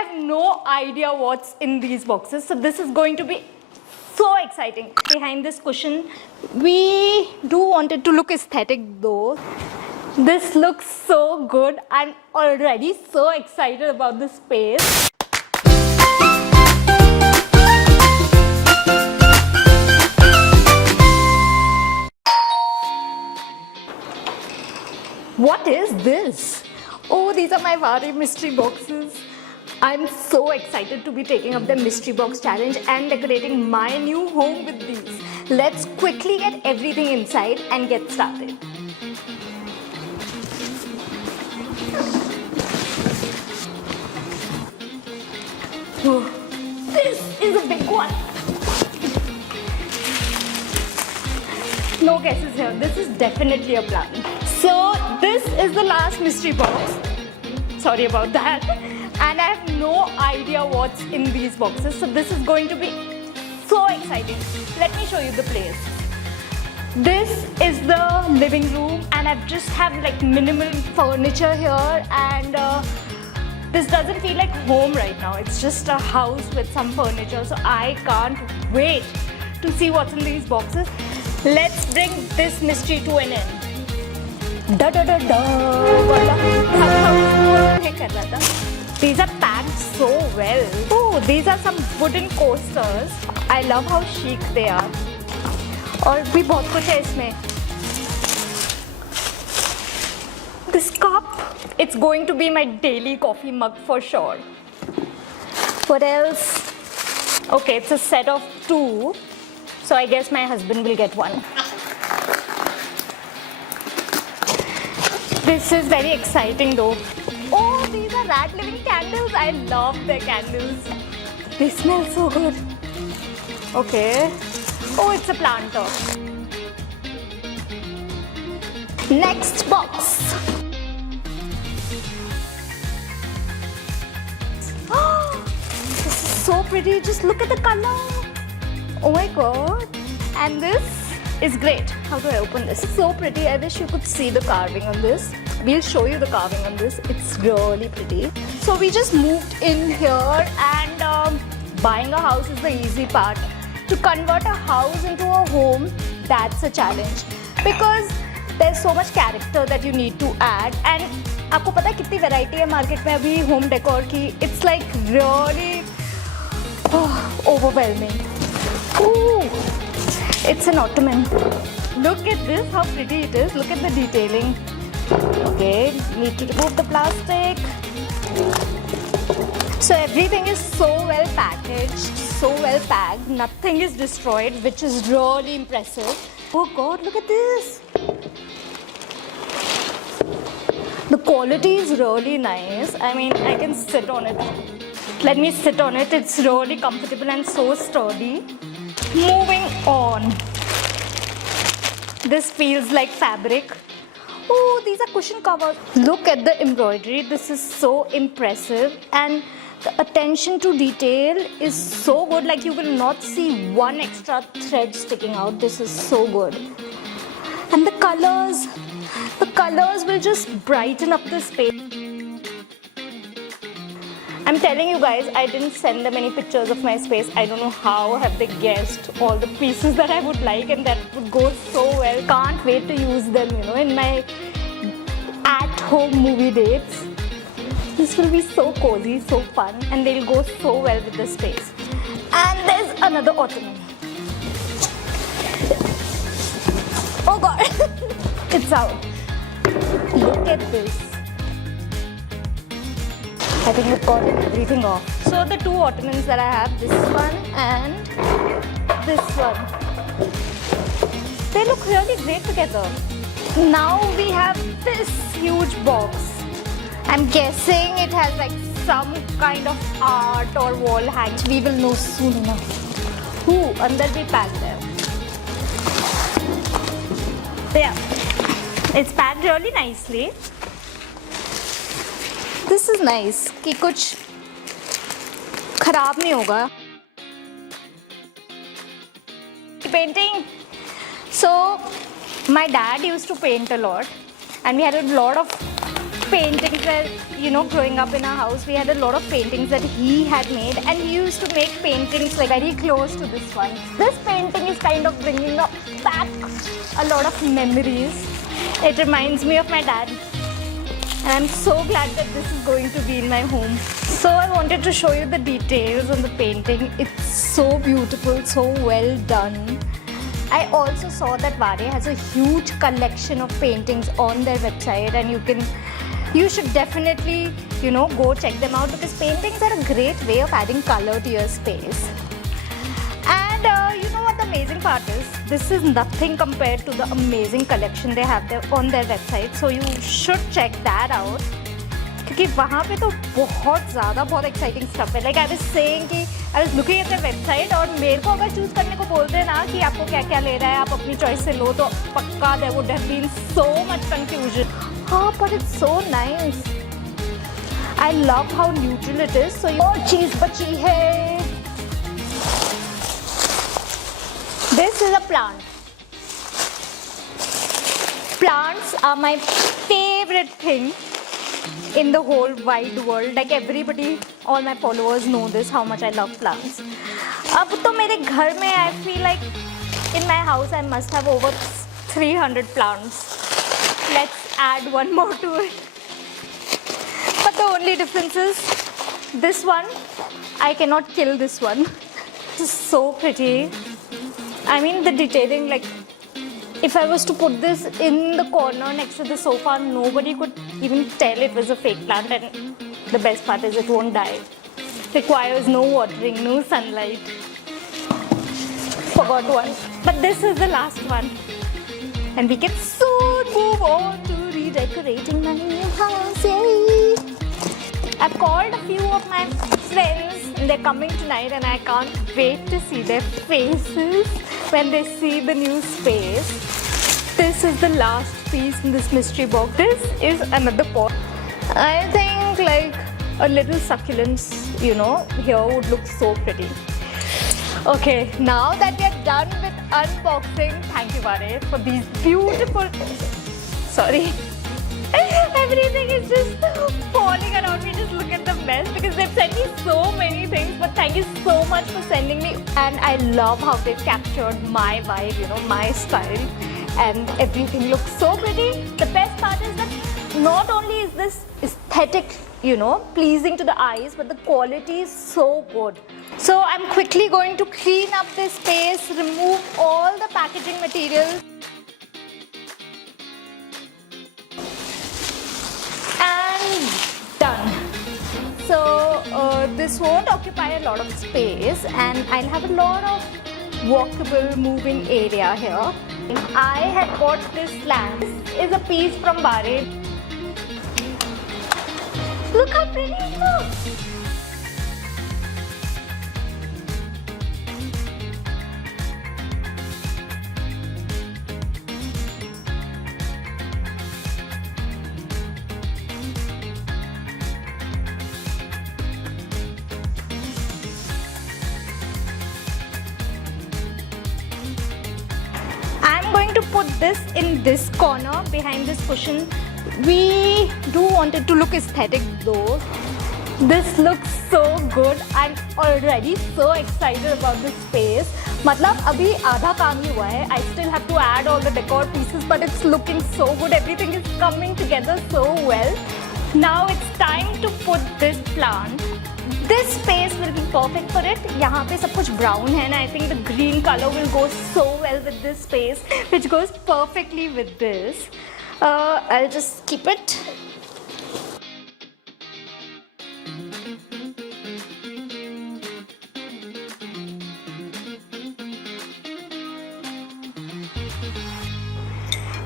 have no idea what's in these boxes. So this is going to be so exciting. Behind this cushion, we do want it to look aesthetic though. This looks so good. I'm already so excited about this space. What is this? Oh, these are my Wari mystery boxes. I'm so excited to be taking up the mystery box challenge and decorating my new home with these. Let's quickly get everything inside and get started. Oh, this is a big one. No guesses here. This is definitely a plan. So this is the last mystery box. Sorry about that. And I have no idea what's in these boxes. So this is going to be so exciting. Let me show you the place. This is the living room and I just have like minimal furniture here, and this doesn't feel like home right now. It's just a house with some furniture. So I can't wait to see what's in these boxes. Let's bring this mystery to an end. Da da da da. These are packed so well. Oh, these are some wooden coasters. I love how chic they are. और भी बहुत कुछ है इसमें. This cup, it's going to be my daily coffee mug for sure. What else? Okay, it's a set of 2. So I guess my husband will get one. This is very exciting though. Oh, these are rat living candles. I love their candles. They smell so good. Okay. Oh, it's a planter. Next box. Oh, this is so pretty. Just look at the color. Oh my god. And this is great. How do I open this? It's so pretty. I wish you could see the carving on this. We'll show you the carving on this. It's really pretty. So we just moved in here, and buying a house is the easy part. To convert a house into a home, that's a challenge. Because there's so much character that you need to add. And आपको पता है कितनी variety है market में अभी home decor की. It's like really overwhelming. Ooh, it's an ottoman. Look at this, how pretty it is. Look at the detailing. Okay, need to remove the plastic. So everything is so well packaged, so well packed. Nothing is destroyed, which is really impressive. Oh god, look at this. The quality is really nice. I mean, I can sit on it. Let me sit on it. It's really comfortable and so sturdy. Moving on. This feels like fabric. Oh, these are cushion covers. Look at the embroidery. This is so impressive, and the attention to detail is so good. Like you will not see one extra thread sticking out. This is so good. And the colors will just brighten up the space. I'm telling you guys, I didn't send them any pictures of my space. I don't know how have they guessed all the pieces that I would like and that would go so well. Can't wait to use them, in my at-home movie dates. This will be so cozy, so fun, and they'll go so well with the space. And there's another ottoman. Oh god, it's out. Look at this. I think we've gotten everything off. So the 2 ottomans that I have, this one and this one, they look really great together. Now we have this huge box. I'm guessing it has like some kind of art or wall hanging. We will know soon enough. Ooh, under we packed there. There. It's packed really nicely. This is nice कि कुछ खराब नहीं होगा. Painting. So my dad used to paint a lot, and we had a lot of paintings that, you know, growing up in our house, we had a lot of paintings that he had made, and he used to make paintings like very close to this one. This painting is kind of bringing up back a lot of memories. It reminds me of my dad, and I'm so glad that this is going to be in my home. So I wanted to show you the details on the painting. It's so beautiful, so well done. I also saw that Vare has a huge collection of paintings on their website, and you should definitely, you know, go check them out, because paintings are a great way of adding color to your space. And you know what the amazing part is? This is nothing compared to the amazing collection they have there on their website. So you should check that out. क्योंकि वहाँ पे तो बहुत exciting stuff है. Like I was saying कि I was looking at their website, और मेरे को अगर choose करने को बोलते हैं ना कि आपको क्या क्या ले रहा है, आप अपनी choice से लो, तो पक्का there would have been so much confusion. Oh, but it's so nice. I love how neutral it is. So और चीज़ बची है. This is a plant. Plants are my favorite thing in the whole wide world. Like everybody, all my followers know this, how much I love plants. अब तो मेरे घर में I feel like in my house I must have over 300 plants. Let's add one more to it. But the only difference is this one, I cannot kill this one. This is so pretty. I mean the detailing, like if I was to put this in the corner next to the sofa, nobody could even tell it was a fake plant, and the best part is it won't die. Requires no watering, no sunlight. Forgot one. But this is the last one. And we can soon move on to redecorating my new house. Yay! I've called a few of my friends, and they're coming tonight, and I can't wait to see their faces when they see the new space. This is the last piece in this mystery box. This is another pot. I think like a little succulents, you know, here would look so pretty. Okay, now that we are done with unboxing, thank you Vare for these beautiful, sorry, everything is just falling around me. Just look at the mess, because they've sent me so many things, but thank you so much for sending me. And I love how they've captured my vibe, you know, my style, and everything looks so pretty. The best part is that not only is this aesthetic, you know, pleasing to the eyes, but the quality is so good. So I'm quickly going to clean up this space, remove all the packaging materials, and done. So this won't occupy a lot of space, and I'll have a lot of walkable moving area here. I had bought this lamp. This is a piece from Vare. Look how pretty it looks. I'm going to put this in this corner behind this cushion. We do want it to look aesthetic though. This looks so good. I'm already so excited about this space. मतलब अभी आधा काम ही हुआ है. I still have to add all the decor pieces, but it's looking so good. Everything is coming together so well. Now it's time to put this plant. This space will be perfect for it. यहाँ पे सब कुछ brown है, and I think the green color will go so well with this space, which goes perfectly with this. I'll just keep it.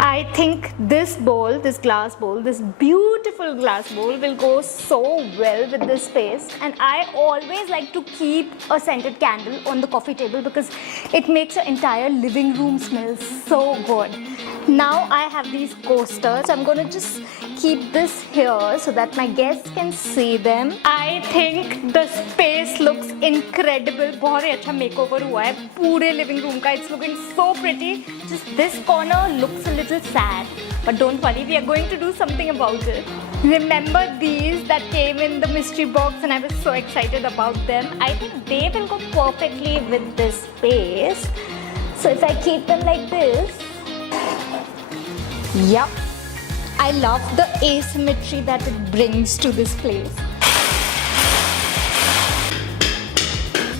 I think this bowl, this glass bowl, this beautiful glass bowl will go so well with this space. And I always like to keep a scented candle on the coffee table because it makes your entire living room smell so good. Now I have these coasters. I'm going to just keep this here so that my guests can see them. I think the space looks incredible. बहुत ही अच्छा makeover हुआ है पूरे living room का. It's looking so pretty. Just this corner looks a little sad. But don't worry, we are going to do something about it. Remember these that came in the mystery box and I was so excited about them. I think they will go perfectly with this space. So if I keep them like this, yup. I love the asymmetry that it brings to this place.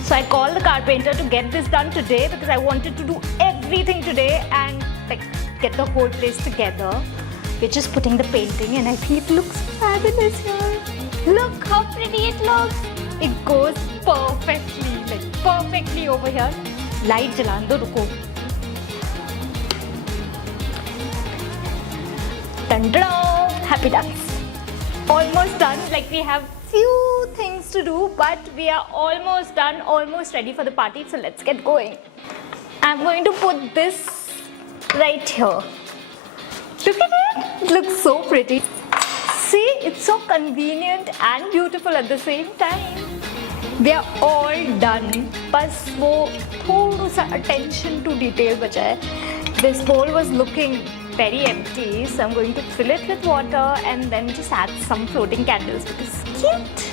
So I called the carpenter to get this done today because I wanted to do everything today and like get the whole place together. We're just putting the painting and I think it looks fabulous here. Look how pretty it looks. It goes perfectly, like perfectly over here. Light jalan do, ruko. Dun-dun-dun. Happy dance. Almost done. Like we have few things to do, but we are almost done, almost ready for the party. So let's get going. I'm going to put this right here. Look at it. It looks so pretty. See, it's so convenient and beautiful at the same time. We are all done. बस वो थोड़ा सा attention to detail बचा है. This bowl was looking very empty, so I'm going to fill it with water and then just add some floating candles because it's cute.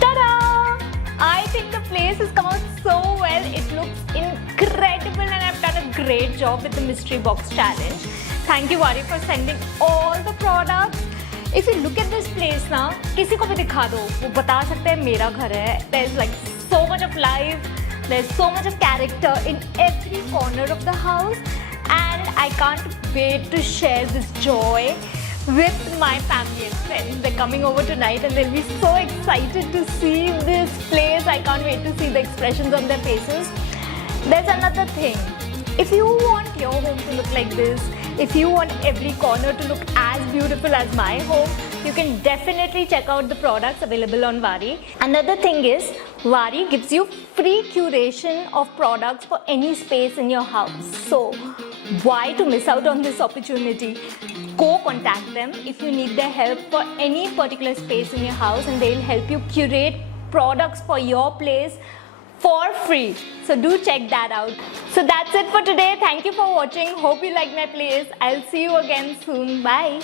Ta-da! I think the place has come out so well. It looks incredible and I've done a great job with the mystery box challenge. Thank you, Vari, for sending all the products. If you look at this place ना, किसी को भी दिखा दो, वो बता सकते हैं मेरा घर है. There's like so much of life, there's so much of character in every corner of the house, and I can't wait to share this joy with my family and friends. They're coming over tonight and they'll be so excited to see this place. I can't wait to see the expressions on their faces. There's another thing. If you want your home to look like this, if you want every corner to look as beautiful as my home, you can definitely check out the products available on Vari. Another thing is, Vari gives you free curation of products for any space in your house. So, why to miss out on this opportunity? Go contact them if you need their help for any particular space in your house and they'll help you curate products for your place for free. So do check that out. So that's it for today. Thank you for watching. Hope you liked my place. I'll see you again soon. Bye.